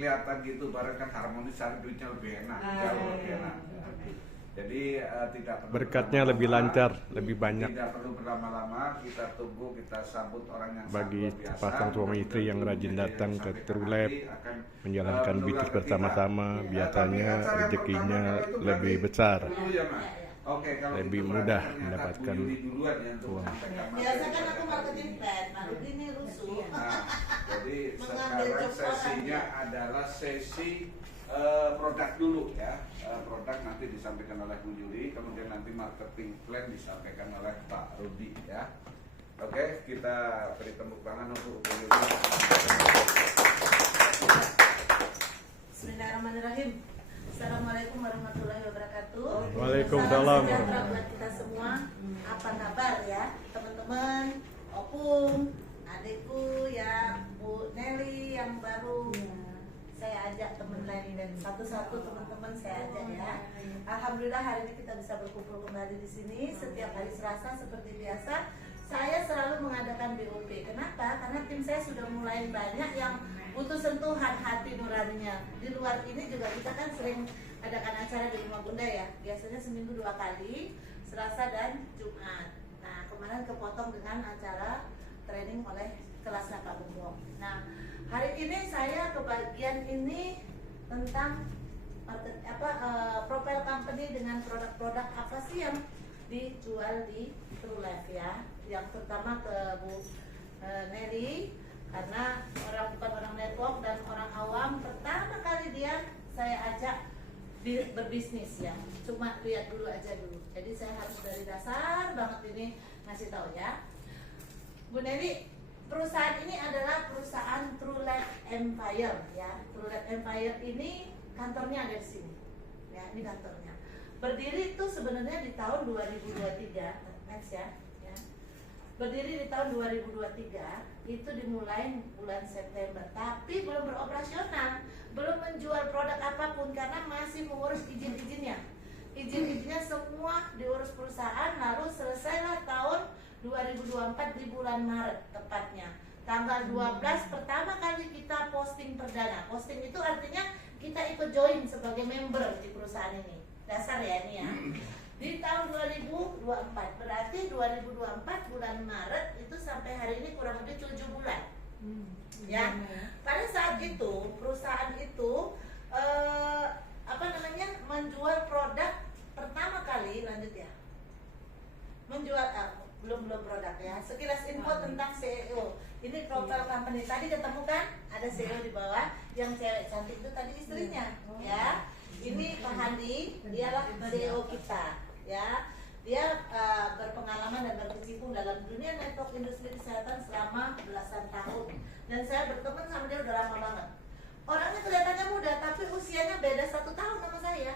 kelihatan gitu bareng kan harmonis, cari duitnya lebih enak, jauh lebih enak. Jadi tidak perlu berkatnya lebih lancar, lebih banyak. Tidak perlu berlama-lama, kita tunggu, kita sambut orang yang bagi pasang suami istri yang rajin datang ke TrueLab menjalankan bisnis bersama-sama, biasanya rezekinya lebih besar, lebih mudah mendapatkan uang. Biasa kan aku marketing plan, baru ini rusuh. Jadi sekarang sesinya adalah sesi produk dulu ya. Produk nanti disampaikan oleh Bu Yuli, kemudian nanti marketing plan disampaikan oleh Pak Rudi ya. Oke, kita beri tepuk tangan untuk Bu Yuli. Bismillahirrahmanirrahim. Assalamualaikum warahmatullahi wabarakatuh. Waalaikumsalam. Salam sejahtera buat kita semua. Apa kabar ya teman-teman, opung, adikku ya, Bu Nelly yang baru saya ajak teman lain dan satu-satu teman-teman saya ajak ya. Alhamdulillah hari ini kita bisa berkumpul kembali di sini setiap hari Selasa seperti biasa. Saya selalu mengadakan BOP. Kenapa? Karena tim saya sudah mulai banyak yang butuh sentuhan hati nuraninya. Di luar ini juga kita kan sering adakan acara di Rumah Bunda ya. Biasanya seminggu 2 kali, Selasa dan Jumat. Nah kemarin kepotong dengan acara training oleh kelasnya Pak Bumbong. Nah hari ini saya ke bagian ini tentang profile company dengan produk-produk apa sih yang dijual di TrueLab ya. Yang pertama ke Bu Nelly, karena bukan orang network dan orang awam, pertama kali saya ajak berbisnis ya. Cuma lihat dulu aja dulu. Jadi saya harus dari dasar banget ini ngasih tahu ya. Bu Nelly, perusahaan ini adalah perusahaan TrueLab Empire ya. TrueLab Empire ini kantornya ada di sini. Ya, ini kantornya. Berdiri itu sebenarnya di tahun 2023, next ya. Berdiri di tahun 2023, itu dimulai bulan September, tapi belum beroperasional, belum menjual produk apapun karena masih mengurus izin-izinnya. Izin-izinnya semua diurus perusahaan, lalu selesailah tahun 2024 di bulan Maret tepatnya. Tanggal 12 pertama kali kita posting perdana. Posting itu artinya kita ikut join sebagai member di perusahaan ini. Dasar ya ini ya. Di tahun 2024, berarti 2024 bulan Maret itu sampai hari ini kurang lebih 7 bulan. Ya. Pada saat itu perusahaan itu menjual produk pertama kali, lanjut ya. Menjual belum produk ya. Sekilas info tentang CEO. Ini profile company tadi ketemu kan? Ada CEO di bawah, yang cewek cantik itu tadi istrinya, ya. Ini Pak Handi, dialah CEO kita, ya. Dia berpengalaman dan berkecimpung dalam dunia network industri kesehatan selama belasan tahun. Dan saya berteman sama dia udah lama banget. Orangnya kelihatannya muda, tapi usianya beda 1 tahun sama saya.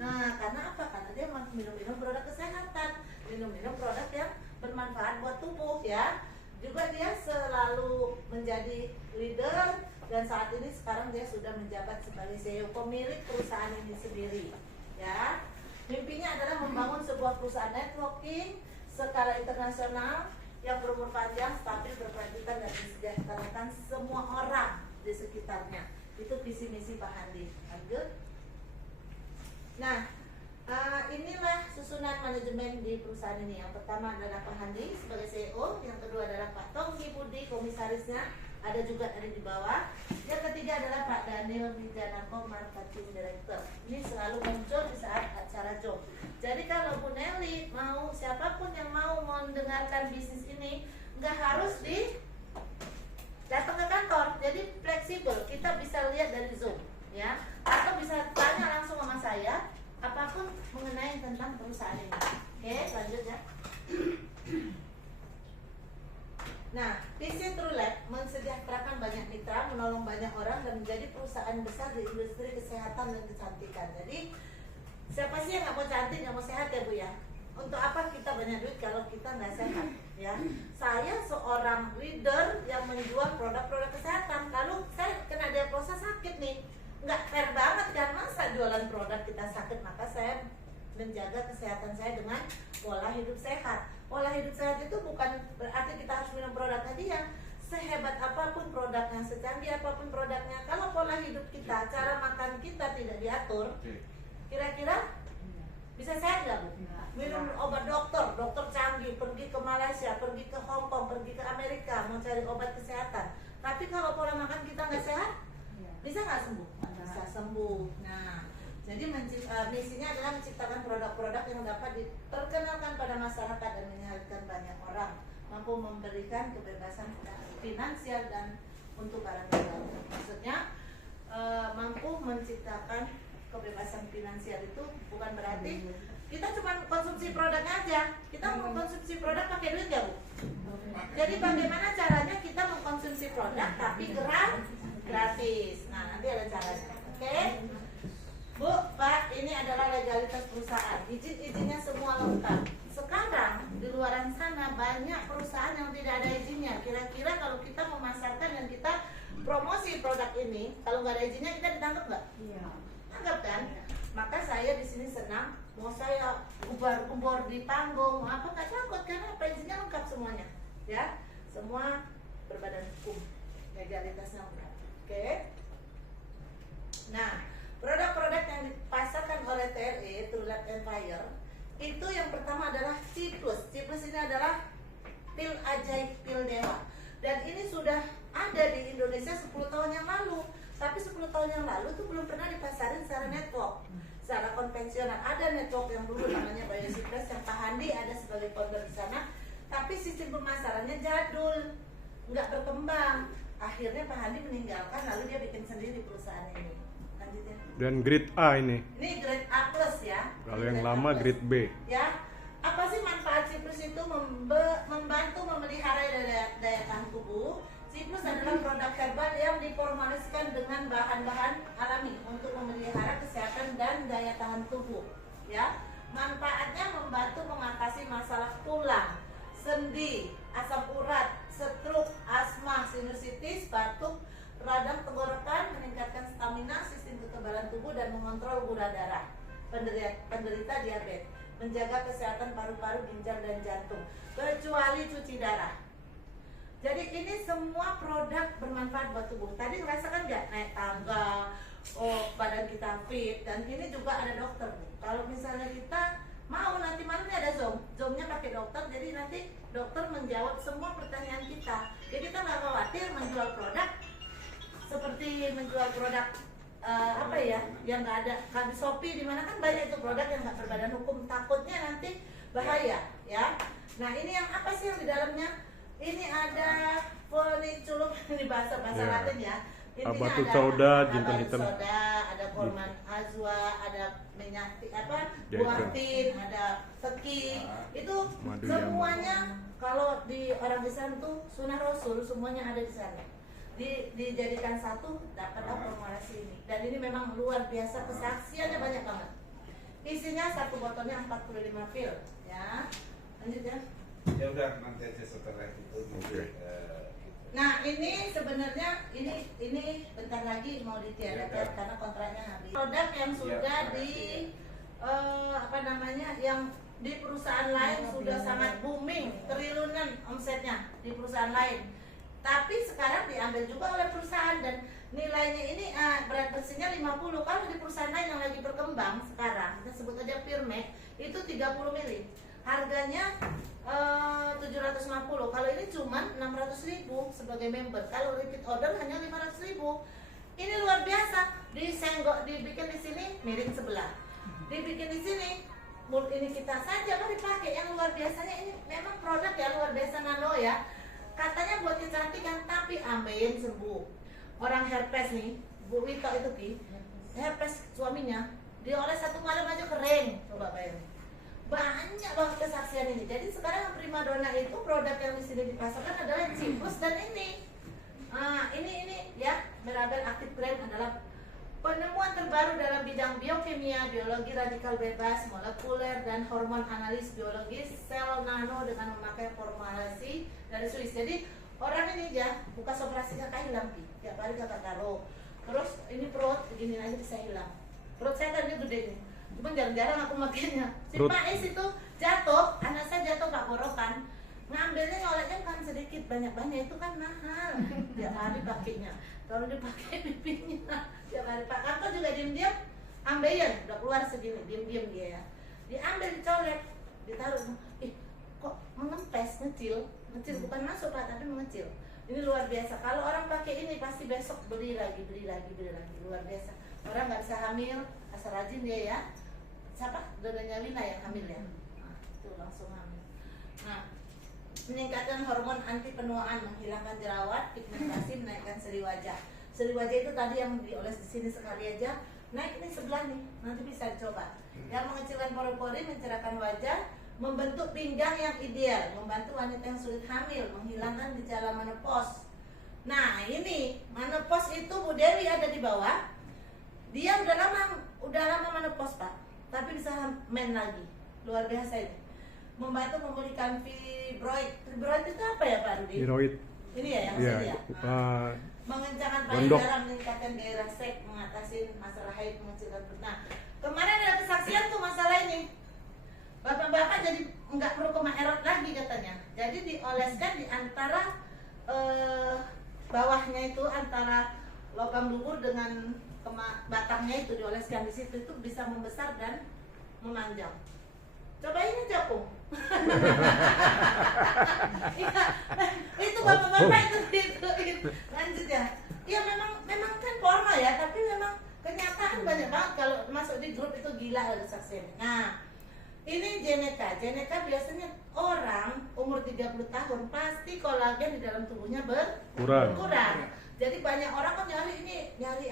Nah, karena apa? Karena dia minum-minum produk kesehatan, minum-minum produk yang bermanfaat buat tubuh, ya. Juga dia selalu menjadi leader, dan saat ini sekarang dia sudah menjabat sebagai CEO pemilik perusahaan ini sendiri, ya. Mimpinya adalah membangun sebuah perusahaan networking skala internasional yang berumur panjang, stabil, berkelanjutan, dan mensejahterakan semua orang di sekitarnya. Itu visi misi Pak Handi. Lanjut. Nah, inilah susunan manajemen di perusahaan ini. Yang pertama adalah Pak Handi sebagai CEO, yang kedua adalah Pak Tongki Budi komisarisnya, ada juga dari di bawah. Yang ketiga adalah Pak Daniel Wijanako, marketing director. Ini selalu muncul di saat acara job. Jadi kalau Bu Nelly mau, siapapun yang mau mendengarkan bisnis ini, nggak harus datang ke kantor. Jadi fleksibel, kita bisa lihat dari Zoom, ya, atau bisa tanya langsung sama saya apapun mengenai tentang perusahaan ini. Oke, lanjut ya. Nah, visi TrueLab mensejahterakan banyak mitra, menolong banyak orang, dan menjadi perusahaan besar di industri kesehatan dan kecantikan. Jadi, siapa sih yang nggak mau cantik, nggak mau sehat ya Bu ya? Untuk apa kita banyak duit kalau kita nggak sehat, ya? Saya seorang leader yang menjual produk-produk kesehatan, lalu saya kena diagnosa sakit nih. Nggak fair banget kan, masa jualan produk kita sakit? Maka saya menjaga kesehatan saya dengan pola hidup sehat. Pola hidup sehat itu bukan berarti kita harus minum produknya dia. Sehebat apapun produknya, secanggih apapun produknya, kalau pola hidup kita, cara makan kita tidak diatur, kira-kira bisa sehat nggak Bu? Minum obat dokter canggih, pergi ke Malaysia, pergi ke Hong Kong, pergi ke Amerika mau cari obat kesehatan. Tapi kalau pola makan kita nggak sehat, bisa nggak sembuh? Bisa sembuh. Nah, jadi misinya adalah menciptakan produk-produk yang dapat diperkenalkan pada masyarakat dan menyehatkan banyak orang, mampu memberikan kebebasan finansial dan untuk para pelaku. Maksudnya mampu menciptakan kebebasan finansial itu bukan berarti kita cuma konsumsi produknya aja. Kita mau konsumsi produk pakai duit nggak Bu? Jadi bagaimana caranya kita mengkonsumsi produk tapi gratis. Nah, nanti ada caranya. Oke? Bu, Pak, ini adalah legalitas perusahaan. Izin-izinnya semua lengkap. Sekarang di luaran sana banyak perusahaan yang tidak ada izinnya. Kira-kira kalau kita memasarkan dan kita promosi produk ini, kalau nggak ada izinnya kita ditangkap nggak? Iya. Tangkap kan? Maka saya di sini senang. Mau saya ubar-ubor di panggung, apa nggak takut karena apa izinnya lengkap semuanya, ya, semua berbadan hukum, legalitasnya lengkap. Oke. Nah, produk-produk yang dipasarkan oleh TRE True Life Empire itu yang pertama adalah Ciplus. Ciplus ini adalah pil ajaib, pil dewa, dan ini sudah ada di Indonesia 10 tahun yang lalu. Tapi 10 tahun yang lalu tuh belum pernah dipasarin secara network, secara konvensional. Ada network yang dulu namanya Biosipres yang Pak Handi ada sebagai founder di sana, tapi sistem pemasarannya jadul, nggak berkembang. Akhirnya Pak Handi meninggalkan, lalu dia bikin sendiri perusahaan ini. Lanjutnya. Dan grade A ini. Ini grade A plus ya. Kalau yang lama grade B. Ya. Apa sih manfaat Ciplus itu? Membantu memelihara daya tahan tubuh. Ciplus adalah produk herbal yang diformulasikan dengan bahan-bahan alami untuk memelihara kesehatan dan daya tahan tubuh. Ya, manfaatnya membantu mengatasi masalah tulang, sendi, asam urat, stroke, asma, sinusitis, batuk, radang tenggorokan, meningkatkan stamina, sistem kekebalan tubuh dan mengontrol gula darah. Penderita diabetes, menjaga kesehatan paru-paru, ginjal dan jantung, kecuali cuci darah. Jadi ini semua produk bermanfaat buat tubuh. Tadi ngerasakan nggak naik tangga, badan kita fit, dan ini juga ada dokter. Kalau misalnya kita mau nanti malam ini ada zoomnya pakai dokter, jadi nanti dokter menjawab semua pertanyaan kita. Jadi kita nggak khawatir menjual produk seperti menjual produk apa ya, yang nggak ada. Kan di Shopee di mana kan banyak itu produk yang nggak berbadan hukum, takutnya nanti bahaya, ya. Nah ini yang apa sih yang di dalamnya? Ini ada furniculum di bahasa Latin ya. Intinya batu ada soda, jintan hitam, soda, ada korman azwa, ada minyak buah tin, ada teki. Itu semuanya kalau di orang Islam tuh sunnah Rasul, semuanya ada di sana. Dijadikan satu, dapatlah formulasi ini. Dan ini memang luar biasa, kesaksiannya banyak banget. Isinya satu botolnya 45 pil, ya. Lanjut ya. Ya udah, nanti aja setelah itu. Oke. Nah ini sebenarnya ini bentar lagi mau ditiadakan karena kontraknya habis. Produk yang sudah yang di perusahaan lain sudah sangat booming, triliunan omsetnya di perusahaan lain. Tapi sekarang diambil juga oleh perusahaan dan nilainya ini berat bersihnya 50. Kalau di perusahaan lain yang lagi berkembang sekarang, kita sebut aja Pirmek, itu 30 mili. Harganya 750. Kalau ini cuma 600.000 sebagai member. Kalau repeat order hanya 500.000. Ini luar biasa. Dibikin di sini miring sebelah. Dibikin di sini ini kita saja kan dipakai. Yang luar biasanya ini memang produk yang luar biasa nano ya. Katanya buat kecantikan tapi ambeien sembuh. Orang herpes nih, Bu Wito itu Ki, herpes suaminya dioles 1 malam aja kering. Coba bayangin. Banyak banget kesaksian ini. Jadi sekarang yang primadona itu produk yang di sini dipasarkan adalah Ciplus dan ini. Ini ya, berabel aktif brand adalah penemuan terbaru dalam bidang biokimia, biologi radikal bebas, molekuler dan hormon analis biologis sel nano dengan memakai formulasi dari Swiss. Jadi orang ini ya buka operasi kakak hilang tiap hari kakak taruh. Terus ini perut begini aja bisa hilang. Perut saya kan gede nih. Cuma jarang-jarang aku makainya. Si Pak Is itu jatuh, anak saya jatuh Pak Borokan. Ngambilnya nyoleknya kan sedikit, banyak-banyak itu kan mahal. Tiap hari pakainya. kalau dipakai pipinya tiap hari. Pak Karto juga diam-diam ambeien, udah keluar segini, diam-diam dia ya, diambil, dicolek, ditaruh. Ih, kok mengempes, ngecil bukan masuk Pak, tapi mengecil. Ini luar biasa. Kalau orang pakai ini pasti besok beli lagi, luar biasa. Orang nggak bisa hamil, asal rajin dia ya. Siapa? Dodanya Wina yang hamil ya. Nah, itu langsung hamil. Nah, meningkatkan hormon anti penuaan, menghilangkan jerawat, pigmentasi, menaikkan seri wajah. Seri wajah itu tadi yang dioles di sini sekali aja, naik ini sebelah nih, nanti bisa dicoba. Yang mengecilkan pori-pori, mencerahkan wajah, membentuk pinggang yang ideal, membantu wanita yang sulit hamil, menghilangkan gejala menopause. Nah ini menopause itu Bu Dewi ada di bawah. Dia udah lama menopause Pak, tapi bisa men lagi, luar biasa ini. Membantu memulihkan fibroid. Fibroid itu apa ya Pak Rudi? Tiroid. Ini ya yang Iya. sini ya. Mengencangkan Gondok. payudara, meningkatkan gairah seks, mengatasi masalah haid, mengecilkan perut. Nah kemarin ada kesaksian tuh masalah ini. Bapak-bapak jadi nggak perlu koma erot lagi katanya. Jadi dioleskan di antara bawahnya itu, antara logam luhur dengan batangnya itu dioleskan di situ, itu bisa membesar dan memanjang. Cobain aja Pung. Iya, itu bapak-bapak itu lanjut ya. Iya memang kan porno ya, tapi memang kenyataan banyak banget kalau masuk di grup itu gila kesaksiannya. Nah ini Jeneka biasanya orang umur 30 tahun pasti kolagen di dalam tubuhnya berkurang. Jadi banyak orang kan nyari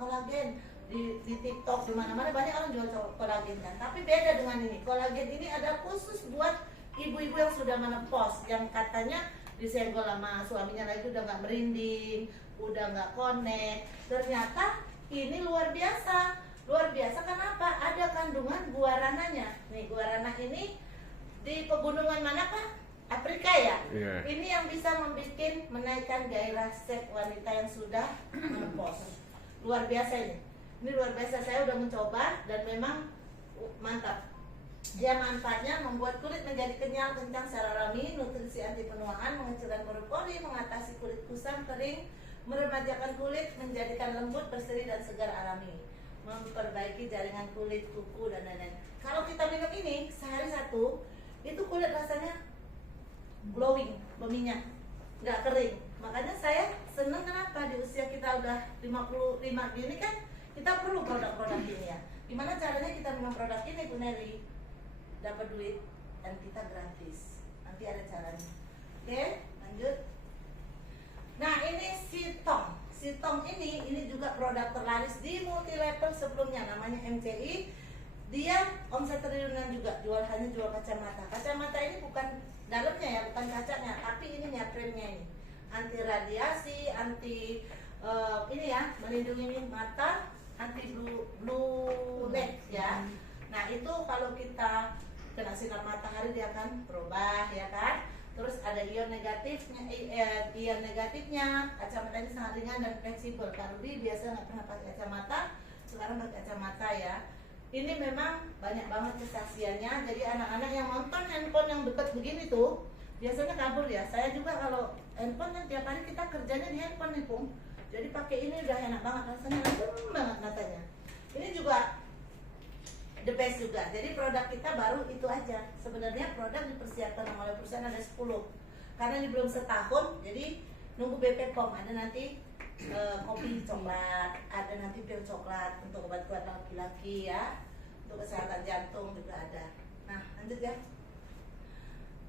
kolagen di TikTok, di mana-mana banyak orang jual kolagen kan. Tapi beda dengan ini. Kolagen ini ada khusus buat ibu-ibu yang sudah menopause, yang katanya disenggol sama suaminya lagi udah nggak merinding, udah nggak connect. Ternyata ini luar biasa. Luar biasa kenapa? Ada kandungan guarananya. Nih guarana ini di pegunungan mana Pak? Afrika ya? Yeah. Ini yang bisa menaikkan gairah seks wanita yang sudah menopause. Luar biasa ini. Ini luar biasa, saya udah mencoba dan memang mantap. Ya manfaatnya membuat kulit menjadi kenyal, kencang secara alami, nutrisi anti penuaan, mengecilkan pori-pori, mengatasi kulit kusam, kering, meremajakan kulit, menjadikan lembut, berseri dan segar alami, memperbaiki jaringan kulit, kuku dan lain-lain. Kalau kita minum ini sehari satu, itu kulit rasanya glowing, berminyak, nggak kering. Makanya saya seneng kenapa di usia kita udah 55 gini kan kita perlu produk-produk ini ya. Gimana caranya kita minum produk ini Bu Neri? Dapat duit dan kita gratis. Nanti ada caranya. Oke, lanjut. Nah ini Sitong ini juga produk terlaris di multi level sebelumnya, namanya MCI. Dia omset triliunan juga, hanya jual kacamata. Kacamata ini bukan dalamnya ya, bukan kacanya, tapi ini frame-nya ini. Anti radiasi, anti ini ya, melindungi mata, anti blue light ya. Nah itu kalau kita kena sinar matahari dia akan berubah ya kan. Terus ada ion negatifnya. Kacamata ini sangat ringan dan fleksibel. Kak Rudi biasa nggak pernah pakai kacamata, sekarang pakai kacamata ya. Ini memang banyak banget kesaksiannya. Jadi anak-anak yang nonton handphone yang dekat begini tuh biasanya kabur ya. Saya juga kalau handphone kan tiap hari kita kerjanya di handphone nih Pung. Jadi pakai ini udah enak banget, rasanya adem banget matanya. Ini juga the best juga. Jadi produk kita baru itu aja. Sebenarnya produk dipersiapkan oleh perusahaan ada 10. Karena ini belum setahun, jadi nunggu BP POM. Ada nanti kopi coklat, ada nanti pil coklat untuk obat-obatan laki-laki ya, untuk kesehatan jantung juga ada. Nah lanjut ya.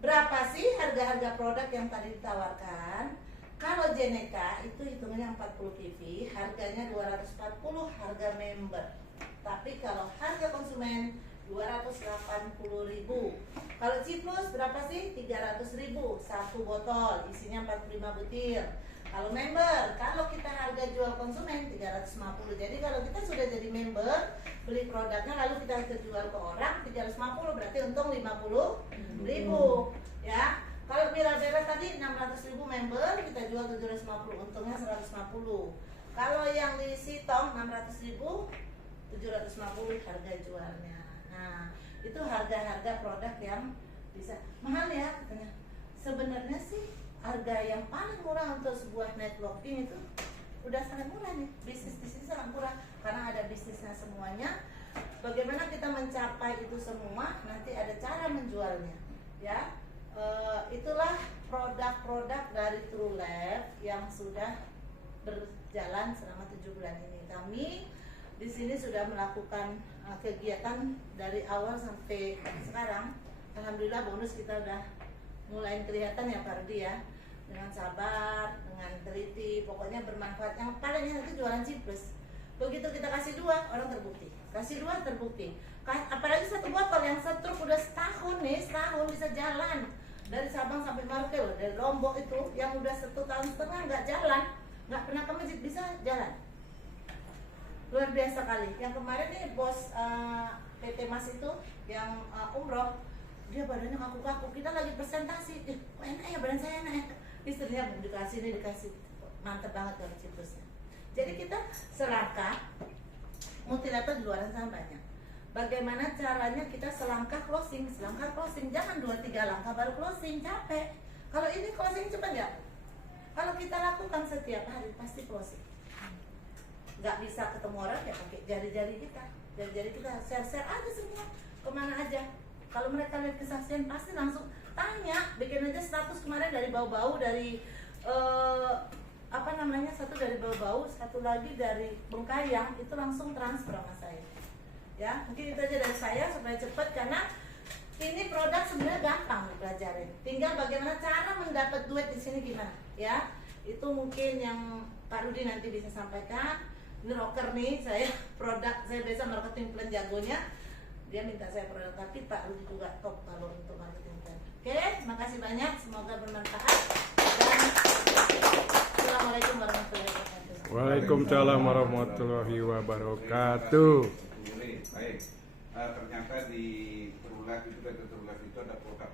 Berapa sih harga-harga produk yang tadi ditawarkan? Kalau Jeneka itu hitungannya 40 PV, harganya 240 harga member. Tapi kalau harga konsumen 280.000. Kalau Ciplus berapa sih? 300.000 satu botol, isinya 45 butir. Kalau member, kalau kita harga jual konsumen 350. Jadi kalau kita sudah jadi member, beli produknya lalu kita jual ke orang 350, berarti untung 50.000 ya. Kalau Mirabella tadi 600.000 member, kita jual 750, untungnya 150. Kalau yang di Sitong 600.000, 750 harga jualnya. Nah, itu harga-harga produk yang bisa mahal ya katanya. Sebenarnya sih harga yang paling murah untuk sebuah networking itu udah sangat murah nih, bisnis di sini sangat murah karena ada bisnisnya semuanya. Bagaimana kita mencapai itu semua, nanti ada cara menjualnya, ya. Itulah produk-produk dari TrueLab yang sudah berjalan selama 7 bulan ini. Kami di sini sudah melakukan kegiatan dari awal sampai sekarang. Alhamdulillah bonus kita udah mulai kelihatan ya Pak Rudi ya. Dengan sabar, dengan teliti, pokoknya bermanfaat. Yang paling enak itu jualan ciplus. Begitu kita kasih 2, orang terbukti. Kasih 2 terbukti. Apalagi 1 botol yang setruk udah setahun nih, setahun bisa jalan. Dari Sabang sampai Merauke loh, dari Lombok itu yang udah 1,5 tahun nggak jalan, nggak pernah ke masjid bisa jalan. Luar biasa kali. Yang kemarin nih bos PT Mas itu yang umroh, dia badannya kaku-kaku. Kita lagi presentasi, kok enak ya badan saya enak ya. Istrinya dikasih ini dikasih, mantep banget kalau citrusnya. Jadi kita selangkah, multilevel di luaran sana banyak. Bagaimana caranya kita selangkah closing, jangan 2-3 langkah baru closing, capek. Kalau ini closing cepat nggak? Kalau kita lakukan setiap hari pasti closing. Nggak bisa ketemu orang ya pakai jari-jari kita share aja semua kemana aja. Kalau mereka lihat kesaksian pasti langsung tanya, bikin aja status kemarin dari bau-bau, dari satu dari bau-bau, satu lagi dari Bengkayang, itu langsung transfer sama saya. Ya, mungkin itu aja dari saya supaya cepat, karena ini produk sebenarnya gampang dipelajarin. Tinggal bagaimana cara mendapat duit di sini gimana, ya. Itu mungkin yang Pak Rudi nanti bisa sampaikan. Ini rocker nih, saya produk, saya biasa marketing plan jagonya. Dia minta saya produk, tapi Pak Rudi juga top kalau untuk marketing plan. Oke, makasih banyak, semoga bermanfaat. Dan Assalamualaikum warahmatullahi wabarakatuh. Waalaikumsalam warahmatullahi wabarakatuh. Baik, ternyata di TrueLab itu ada produk